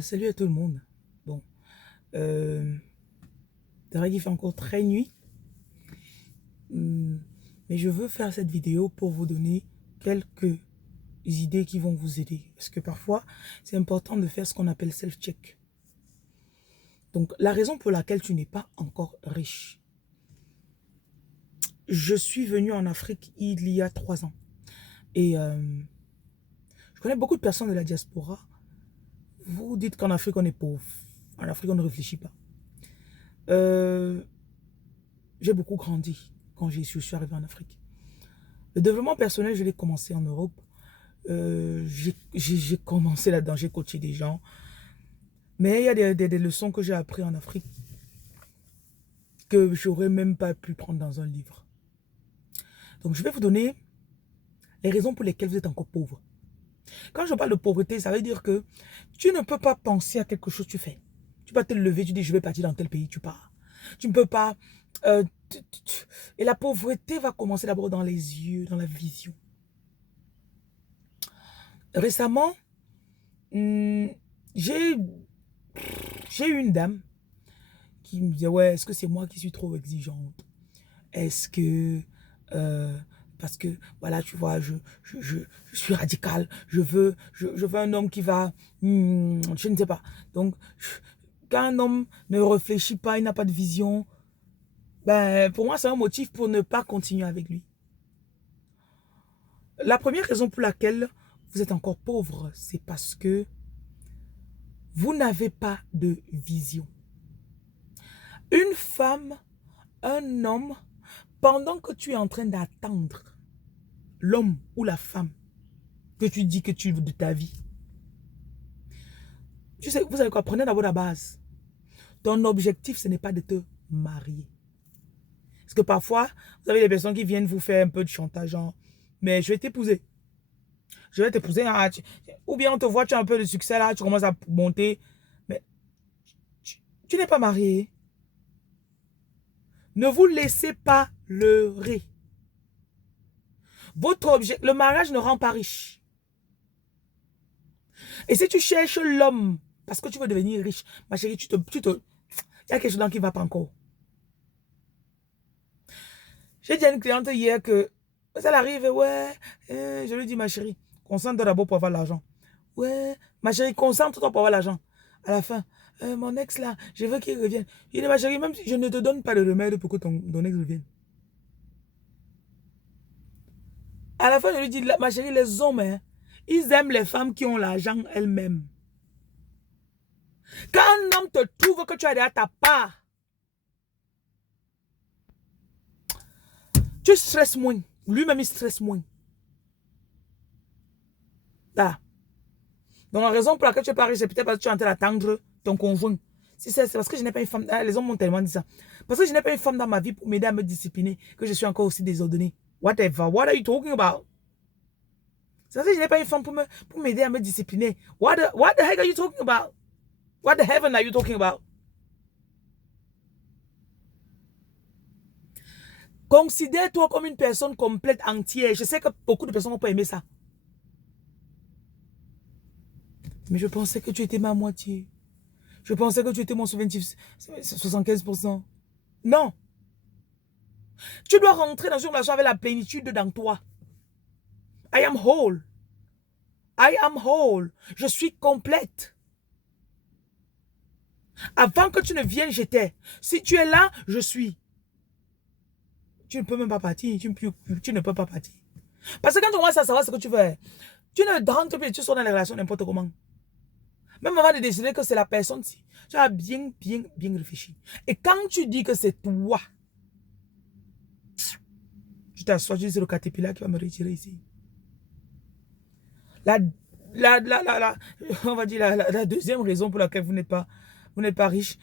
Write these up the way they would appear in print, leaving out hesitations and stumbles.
Salut à tout le monde. Bon, c'est vrai qu'il fait encore très nuit, hum, mais je veux faire cette vidéo pour vous donner quelques idées qui vont vous aider. Parce que parfois, c'est important de faire ce qu'on appelle self-check. Donc, la raison pour laquelle tu n'es pas encore riche. Je suis venu en Afrique il y a 3 ans. Et je connais beaucoup de personnes de la diaspora. Vous dites qu'en Afrique, on est pauvre. En Afrique, on ne réfléchit pas. Euh, j'ai beaucoup grandi quand je suis arrivé en Afrique. Le développement personnel, je l'ai commencé en Europe. J'ai commencé là-dedans, j'ai coaché des gens. Mais il y a des leçons que j'ai apprises en Afrique que j'aurais même pas pu prendre dans un livre. Donc, je vais vous donner les raisons pour lesquelles vous êtes encore pauvre. Quand je parle de pauvreté, ça veut dire que tu ne peux pas penser à quelque chose que tu fais. Tu vas te lever, tu dis je vais partir dans tel pays, tu pars. Tu ne peux pas... euh, et la pauvreté va commencer d'abord dans les yeux, dans la vision. Récemment, hmm, j'ai j'ai eu une dame qui me disait, ouais, est-ce que c'est moi qui suis trop exigeante? Est-ce que... euh, parce que, voilà, tu vois, je suis radical. Je veux un homme qui va... je ne sais pas. Donc, quand un homme ne réfléchit pas, il n'a pas de vision, ben, pour moi, c'est un motif pour ne pas continuer avec lui. La première raison pour laquelle vous êtes encore pauvre, c'est parce que vous n'avez pas de vision. Une femme, un homme, pendant que tu es en train d'attendre l'homme ou la femme que tu dis que tu veux de ta vie, tu sais, vous savez quoi, prenez d'abord la base. Ton objectif, ce n'est pas de te marier. Parce que parfois, vous avez des personnes qui viennent vous faire un peu de chantage, genre, mais je vais t'épouser. Je vais t'épouser. Ah, ou bien on te voit, tu as un peu de succès là, tu commences à monter. Mais tu n'es pas marié. Ne vous laissez pas leurrer. Votre objet, le mariage ne rend pas riche. Et si tu cherches l'homme parce que tu veux devenir riche, ma chérie, il y a quelque chose qui ne va pas encore. J'ai dit à une cliente hier que ça arrive, ouais, je lui dis, ma chérie, concentre-toi d'abord pour avoir l'argent. Ouais, ma chérie, concentre-toi pour avoir l'argent. À la fin, mon ex là, je veux qu'il revienne. Il dit, ma chérie, même si je ne te donne pas de remède pour que ton ex revienne. À la fin, je lui dis, ma chérie, les hommes, hein, ils aiment les femmes qui ont l'argent elles-mêmes. Quand un homme te trouve que tu as déjà ta part, tu stresses moins. Lui-même, il stresse moins. Là. Donc, la raison pour laquelle tu es pas riche, c'est peut-être parce que tu es en train d'attendre ton conjoint. Si c'est parce que je n'ai pas une femme. Les hommes m'ont tellement dit ça. Parce que je n'ai pas une femme dans ma vie pour m'aider à me discipliner, que je suis encore aussi désordonné. Whatever. What are you talking about? C'est parce que je n'ai pas une femme pour m'aider à me discipliner. What the heck are you talking about? What the heaven are you talking about? Considère-toi comme une personne complète, entière. Je sais que beaucoup de personnes vont pas aimer ça. Mais je pensais que tu étais ma moitié. Je pensais que tu étais mon 75%. Non. Tu dois rentrer dans une relation avec la plénitude dans toi. I am whole. I am whole. Je suis complète. Avant que tu ne viennes, j'étais. Si tu es là, je suis. Tu ne peux même pas partir. Tu ne peux pas partir. Parce que quand tu commences à savoir ce que tu veux, tu ne rentres plus et tu sors dans les relations n'importe comment. Même avant de décider que c'est la personne, tu as bien réfléchi. Et quand tu dis que c'est toi, tu t'assois, tu dis c'est le caterpillar qui va me retirer ici. La, on va dire la deuxième raison pour laquelle vous n'êtes pas riche,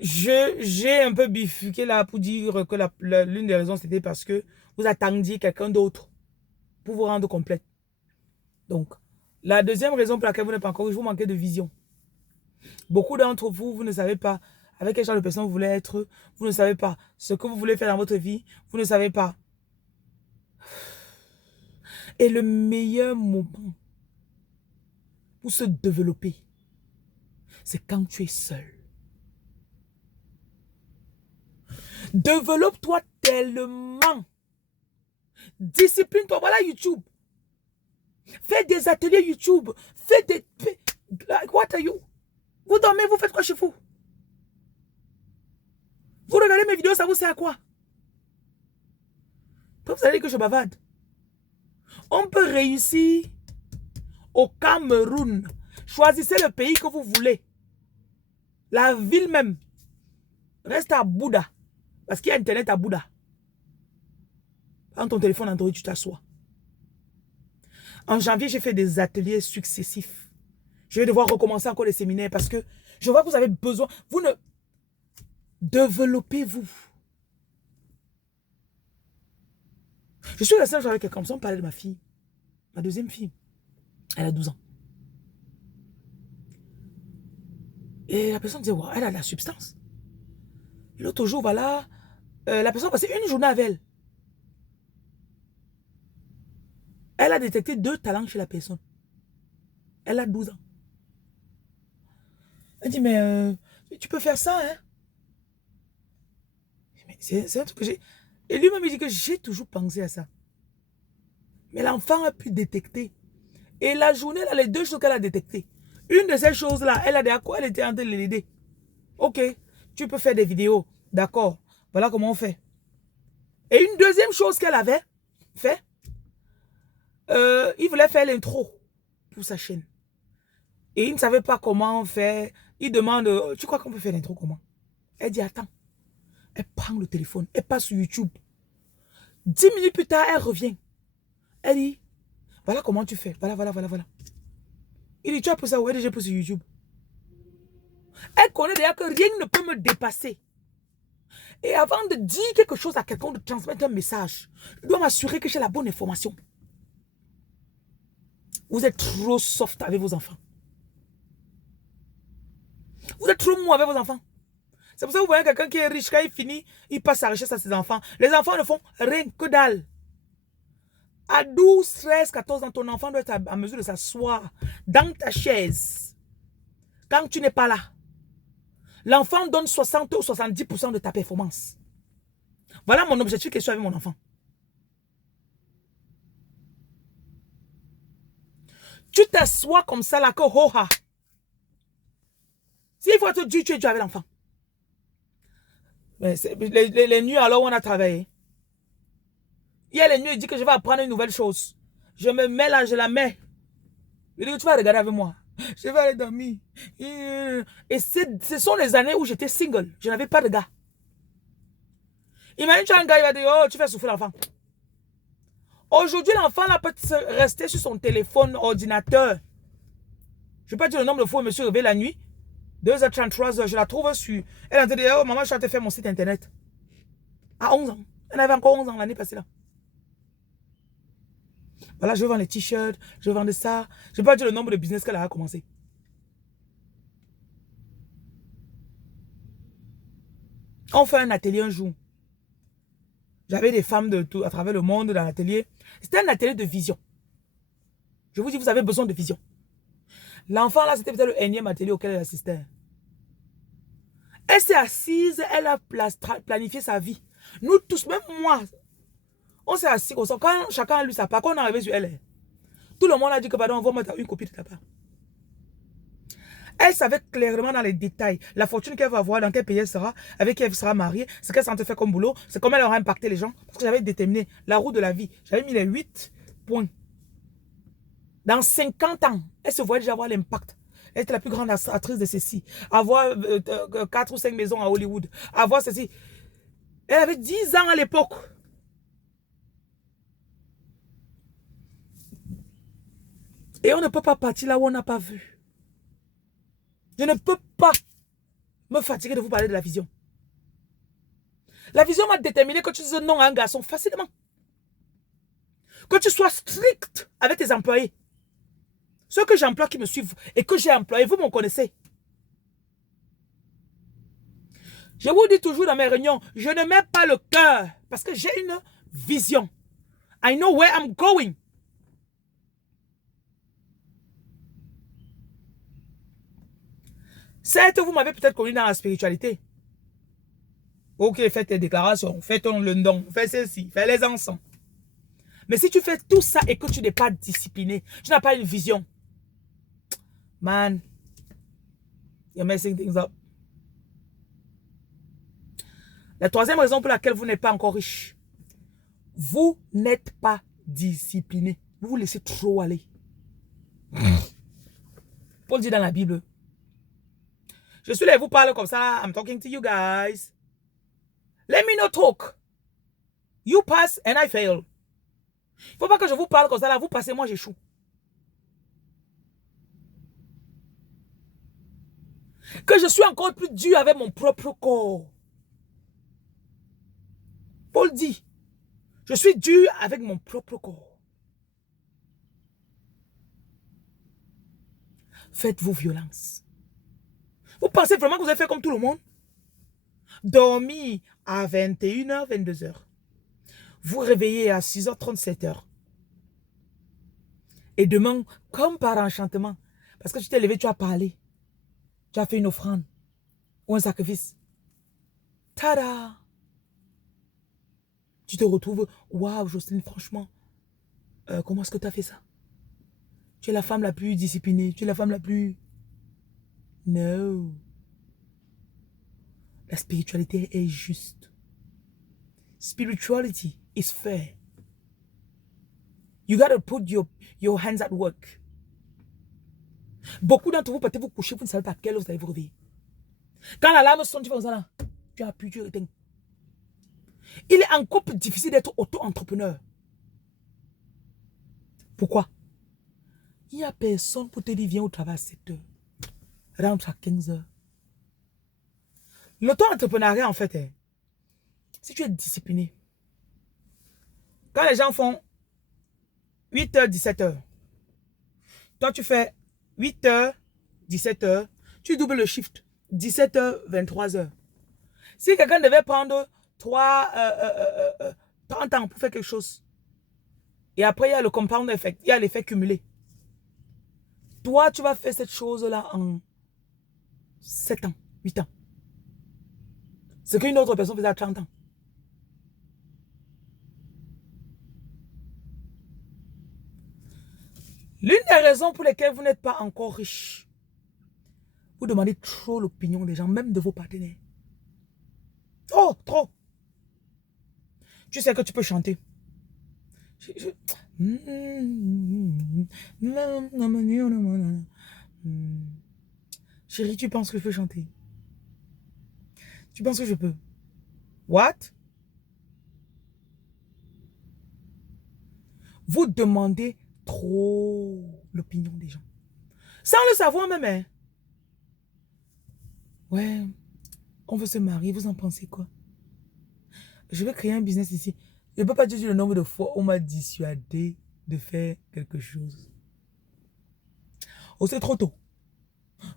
j'ai un peu bifurqué là pour dire que l'une des raisons c'était parce que vous attendiez quelqu'un d'autre pour vous rendre complète. Donc, la deuxième raison pour laquelle vous n'êtes pas encore riche, vous manquez de vision. Beaucoup d'entre vous, vous ne savez pas avec quel genre de personne vous voulez être, vous ne savez pas ce que vous voulez faire dans votre vie, vous ne savez pas. Et le meilleur moment pour se développer, c'est quand tu es seul. Développe-toi tellement. Discipline-toi. Voilà YouTube. Fais des ateliers YouTube. Fais des... What are you? Vous dormez, vous faites quoi chez vous? Vous regardez mes vidéos, ça vous sert à quoi? Vous allez dire que je bavarde. On peut réussir au Cameroun. Choisissez le pays que vous voulez. La ville même. Reste à Bouddha. Parce qu'il y a Internet à Bouddha. Prends ton téléphone Android, tu t'assois. En janvier, j'ai fait des ateliers successifs. Je vais devoir recommencer encore les séminaires parce que je vois que vous avez besoin. Vous ne... Développez-vous. Je suis resté avec quelqu'un, on parlait de ma fille. Ma deuxième fille. Elle a 12 ans. Et la personne disait, wow, elle a de la substance. Et l'autre jour, voilà, la personne passait une journée avec elle. Elle a détecté 2 talents chez la personne. Elle a 12 ans. Elle dit, mais tu peux faire ça, hein? Mais c'est un truc que j'ai... Et lui-même, il dit que j'ai toujours pensé à ça. Mais l'enfant a pu détecter. Et la journée, là, les 2 choses qu'elle a détectées. Une de ces choses-là, elle a dit à quoi elle était en train de l'aider. Ok, tu peux faire des vidéos. D'accord, voilà comment on fait. Et une deuxième chose qu'elle avait fait, il voulait faire l'intro pour sa chaîne. Et il ne savait pas comment faire. Il demande, tu crois qu'on peut faire l'intro comment? Elle dit, attends. Elle prend le téléphone, elle passe sur YouTube. 10 minutes plus tard, elle revient. Elle dit, voilà comment tu fais. Voilà. Il dit, tu as pris ça où? Elle dit, j'ai pris sur YouTube. Elle connaît déjà que rien ne peut me dépasser. Et avant de dire quelque chose à quelqu'un, de transmettre un message, je dois m'assurer que j'ai la bonne information. Vous êtes trop soft avec vos enfants. Vous êtes trop mou avec vos enfants. C'est pour ça que vous voyez quelqu'un qui est riche, quand il finit, il passe sa richesse à ses enfants. Les enfants ne font rien que dalle. À 12, 13, 14 ans, ton enfant doit être à mesure de s'asseoir dans ta chaise. Quand tu n'es pas là. L'enfant donne 60 ou 70% de ta performance. Voilà mon objectif que je suis avec mon enfant. Tu t'assois comme ça là que ho-ha. S'il faut te dire, tu es Dieu avec l'enfant. Les nuits alors on a travaillé. Il y a les nuits, il dit que je vais apprendre une nouvelle chose. Je me mets là, je la mets. Il dit, tu vas regarder avec moi. Je vais aller dormir. Et ce sont les années où j'étais single. Je n'avais pas de gars. Imagine, tu as un gars, il va dire, oh, tu fais souffrir l'enfant. Aujourd'hui, l'enfant là peut rester sur son téléphone, ordinateur. Je ne vais pas dire le nombre de fois où je me suis réveillé la nuit. 2h30, 3h, je la trouve sur... Elle a dit, oh maman, je suis en train de faire mon site internet. À 11 ans. Elle avait encore 11 ans l'année passée là. Voilà, je vends les t-shirts, je vends de ça. Je ne vais pas dire le nombre de business qu'elle a commencé. On fait un atelier un jour. J'avais des femmes de tout, à travers le monde dans l'atelier. C'était un atelier de vision. Je vous dis, vous avez besoin de vision. L'enfant là, c'était peut-être le énième atelier auquel elle assistait. Elle s'est assise, elle a planifié sa vie. Nous tous, même moi, on s'est assis comme ça. Quand chacun a lu sa part, quand on est arrivé sur elle, tout le monde a dit que pardon, envoie-moi une copie de ta part. Elle savait clairement dans les détails la fortune qu'elle va avoir, dans quel pays elle sera, avec qui elle sera mariée, ce qu'elle s'en fait comme boulot, c'est comment elle aura impacté les gens. Parce que j'avais déterminé la roue de la vie. J'avais mis les 8 points. Dans 50 ans, elle se voyait déjà avoir l'impact. Elle était la plus grande actrice de ceci. Avoir 4 ou 5 maisons à Hollywood. Avoir ceci. Elle avait 10 ans à l'époque. Et on ne peut pas partir là où on n'a pas vu. Je ne peux pas me fatiguer de vous parler de la vision. La vision m'a déterminé que tu dises non à un garçon facilement. Que tu sois strict avec tes employés. Ceux que j'emploie qui me suivent et que j'ai employés, vous me connaissez. Je vous dis toujours dans mes réunions, je ne mets pas le cœur parce que j'ai une vision. I know where I'm going. Certes, vous m'avez peut-être connu dans la spiritualité. Ok, fais tes déclarations, fais ton le don, fais ceci, fais les encens. Mais si tu fais tout ça et que tu n'es pas discipliné, tu n'as pas une vision, man, you're messing things up. La troisième raison pour laquelle vous n'êtes pas encore riche, vous n'êtes pas discipliné. Vous vous laissez trop aller. Paul dit dans la Bible, je suis là et vous parle comme ça, I'm talking to you guys. Let me not talk. You pass and I fail. Il ne faut pas que je vous parle comme ça, là, vous passez, moi j'échoue. Que je suis encore plus dur avec mon propre corps. Paul dit, je suis dur avec mon propre corps. Faites-vous violence. Vous pensez vraiment que vous allez faire comme tout le monde? Dormir à 21h, 22h. Vous réveillez à 6h30, 7h. Et demain, comme par enchantement, parce que tu t'es levé, tu as parlé. Tu as fait une offrande ou un sacrifice. Tada! Tu te retrouves, waouh, Jocelyne, franchement, comment est-ce que tu as fait ça? Tu es la femme la plus disciplinée, tu es la femme la plus... No. La spiritualité est juste. Spirituality is fair. You gotta put your hands at work. Beaucoup d'entre vous, peut-être vous coucher, vous ne savez pas à quelle heure vous allez vous réveiller. Quand l'alarme sonne, tu fais ça là. Tu appuies, tu éteins. Il est encore plus difficile d'être auto-entrepreneur. Pourquoi? Il n'y a personne pour te dire viens au travail à 7 heures. Rentre à 15 heures. L'auto-entrepreneuriat, en fait, si tu es discipliné, quand les gens font 8 heures, 17 heures, toi tu fais 8 heures, 17 heures, tu doubles le shift, 17 heures, 23 heures. Si quelqu'un devait prendre 30 ans pour faire quelque chose, et après il y a le compound effect, il y a l'effet cumulé. Toi, tu vas faire cette chose-là en 7 ans, 8 ans. Ce qu'une autre personne faisait à 30 ans. L'une des raisons pour lesquelles vous n'êtes pas encore riche, vous demandez trop l'opinion des gens, même de vos partenaires. Oh, trop. Tu sais que tu peux chanter. Chérie, tu penses que je peux chanter? Tu penses que je peux? What? Vous demandez trop l'opinion des gens. Sans le savoir même, hein? Ouais, on veut se marier, vous en pensez quoi? Je vais créer un business ici. Je ne peux pas dire le nombre de fois où on m'a dissuadé de faire quelque chose. Oh, c'est trop tôt.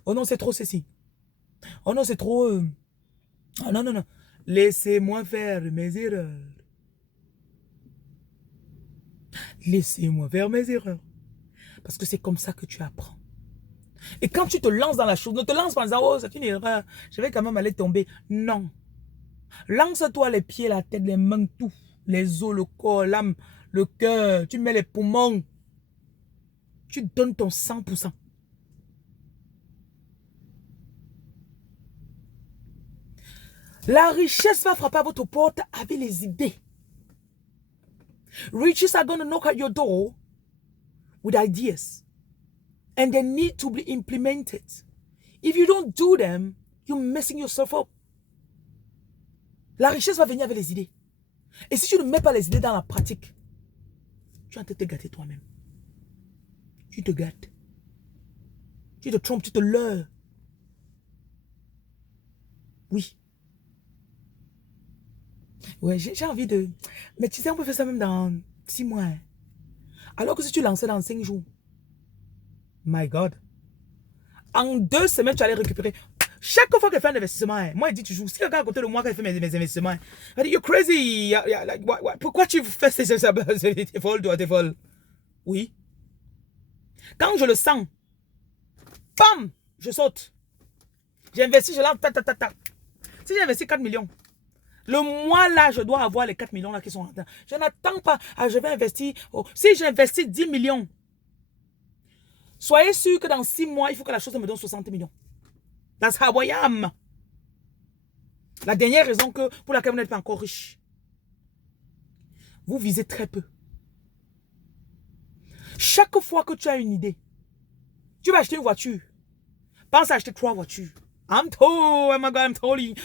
Oh non, c'est trop ceci. Oh non, c'est trop... Oh non, non, non. Laissez-moi faire mes erreurs. Laissez-moi faire mes erreurs. Parce que c'est comme ça que tu apprends. Et quand tu te lances dans la chose, ne te lance pas en disant, oh, c'est une erreur, je vais quand même aller tomber. Non. Lance-toi les pieds, la tête, les mains, tout. Les os, le corps, l'âme, le cœur. Tu mets les poumons. Tu donnes ton 100%. La richesse va frapper à votre porte avec les idées. Riches are going to knock at your door with ideas. And they need to be implemented. If you don't do them, you're messing yourself up. La richesse va venir avec les idées. Et si tu ne mets pas les idées dans la pratique, tu es en train de te gâter toi-même. Tu te gâtes. Tu te trompes, tu te leurres. Oui. Ouais, j'ai envie de... Mais tu sais, on peut faire ça même dans 6 mois. Hein. Alors que si tu lançais dans 5 jours. My God. En 2 semaines, tu allais récupérer. Chaque fois qu'elle fait un investissement, hein, moi, elle dit toujours, si quelqu'un à côté de moi, qu'elle fait mes investissements, elle dit, you're crazy. Like, pourquoi tu fais ça? T'es folle, toi, t'es folle. Oui. Quand je le sens, bam, je saute. J'ai investi, je lance, Si j'ai investi 4 millions, le mois là, je dois avoir les 4 millions là qui sont rentrés. Je n'attends pas, je vais investir. Oh, si j'investis 10 millions, soyez sûr que dans 6 mois, il faut que la chose me donne 60 millions. That's how I am. La dernière raison pour laquelle vous n'êtes pas encore riche. Vous visez très peu. Chaque fois que tu as une idée, tu vas acheter une voiture. Pense à acheter 3 voitures. I'm telling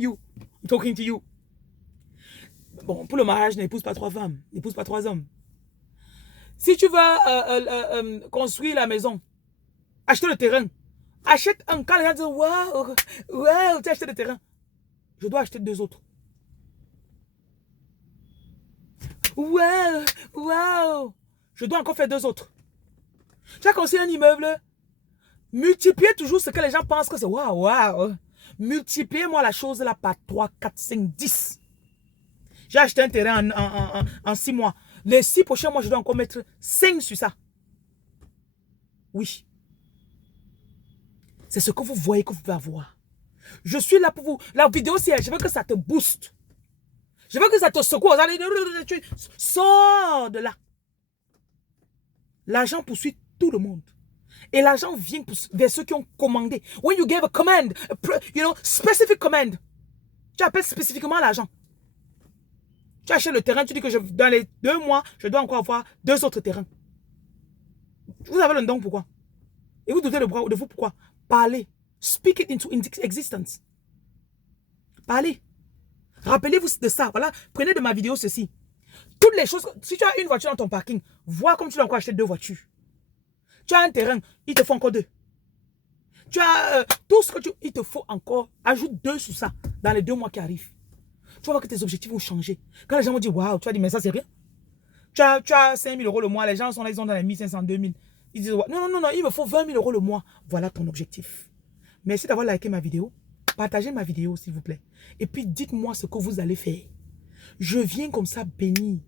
you. I'm talking to you. Bon, pour le mariage, n'épouse pas 3 femmes. N'épouse pas 3 hommes. Si tu veux construire la maison, acheter le terrain. Achète un. Quand les gens disent, waouh, tu as acheté le terrain. Je dois acheter 2 autres. Waouh. Je dois encore faire 2 autres. Tu as construit un immeuble. Multipliez toujours ce que les gens pensent que c'est waouh. Multipliez-moi la chose là par 3, 4, 5, 10. J'ai acheté un terrain en 6 mois. Les 6 prochains mois, je dois encore mettre 5 sur ça. Oui. C'est ce que vous voyez que vous pouvez avoir. Je suis là pour vous. La vidéo, c'est je veux que ça te booste. Je veux que ça te secoue. Sors de là. L'argent poursuit tout le monde. Et l'argent vient vers ceux qui ont commandé. When you give a command, specific command, tu appelles spécifiquement l'argent. Tu achètes le terrain, tu dis que dans les 2 mois, je dois encore avoir 2 autres terrains. Vous avez le don pourquoi? Et vous doutez de vous pourquoi? Parlez. Speak it into existence. Parlez. Rappelez-vous de ça. Voilà, prenez de ma vidéo ceci. Toutes les choses, si tu as une voiture dans ton parking, vois comme tu dois encore acheter 2 voitures. Tu as un terrain, il te faut encore 2. Tu as tout ce que il te faut encore. Ajoute 2 sur ça dans les 2 mois qui arrivent. Tu vas voir que tes objectifs vont changer. Quand les gens vont dire, waouh, tu vas dire, mais ça c'est rien. Tu as 5 000 € le mois, les gens sont là, ils sont dans les 1500, 2000. Ils disent, non, il me faut 20 000 € le mois. Voilà ton objectif. Merci d'avoir liké ma vidéo. Partagez ma vidéo, s'il vous plaît. Et puis, dites-moi ce que vous allez faire. Je viens comme ça béni.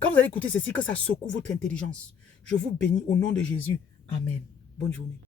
Quand vous allez écouter ceci, que ça secoue votre intelligence. Je vous bénis au nom de Jésus. Amen. Bonne journée.